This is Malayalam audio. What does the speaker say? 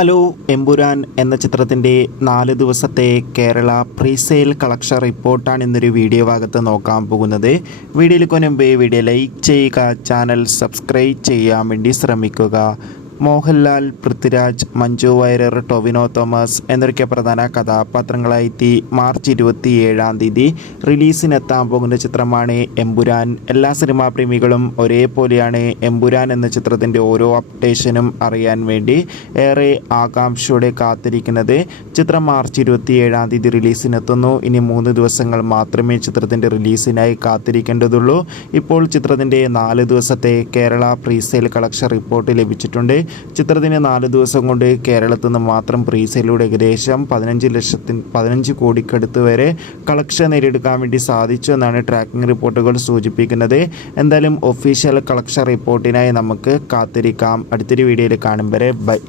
ഹലോ എമ്പുരാൻ എന്ന ചിത്രത്തിൻ്റെ 4 ദിവസത്തെ കേരള പ്രീസെയിൽ കളക്ഷൻ റിപ്പോർട്ടാണ് ഇന്നൊരു വീഡിയോ ഭാഗത്ത് നോക്കാൻ പോകുന്നത്. വീഡിയോയിൽ മുൻപേ വീഡിയോ ലൈക്ക് ചെയ്യുക, ചാനൽ സബ്സ്ക്രൈബ് ചെയ്യാൻ വേണ്ടി ശ്രമിക്കുക. മോഹൻലാൽ, പൃഥ്വിരാജ്, മഞ്ജു വാര്യർ, ടൊവിനോ തോമസ് എന്നൊക്കെ പ്രധാന കഥാപാത്രങ്ങളായി മാർച്ച് 27 റിലീസിനെത്താൻ പോകുന്ന ചിത്രമാണ് എമ്പുരാൻ. എല്ലാ സിനിമാ പ്രേമികളും ഒരേപോലെയാണ് എമ്പുരാൻ എന്ന ചിത്രത്തിൻ്റെ ഓരോ അപ്ഡേഷനും അറിയാൻ വേണ്ടി ഏറെ ആകാംക്ഷയോടെ കാത്തിരിക്കുന്നത്. ചിത്രം മാർച്ച് 27 റിലീസിനെത്തുന്നു. ഇനി 3 ദിവസങ്ങൾ മാത്രമേ ചിത്രത്തിൻ്റെ റിലീസിനായി കാത്തിരിക്കേണ്ടതുള്ളൂ. ഇപ്പോൾ ചിത്രത്തിൻ്റെ 4 ദിവസത്തെ കേരള പ്രീസെയിൽ കളക്ഷൻ റിപ്പോർട്ട് ലഭിച്ചിട്ടുണ്ട്. ചിത്രത്തിന് 4 ദിവസം കൊണ്ട് കേരളത്തിൽ നിന്ന് മാത്രം പ്രീസെയിലൂടെ ഏകദേശം 15 കോടിക്കടുത്ത് വരെ കളക്ഷൻ നേടിയെടുക്കാൻ വേണ്ടി സാധിച്ചു എന്നാണ് ട്രാക്കിംഗ് റിപ്പോർട്ടുകൾ സൂചിപ്പിക്കുന്നത്. എന്തായാലും ഒഫീഷ്യൽ കളക്ഷൻ റിപ്പോർട്ടിനായി നമുക്ക് കാത്തിരിക്കാം. അടുത്തൊരു വീഡിയോയിൽ കാണും വരെ ബൈ.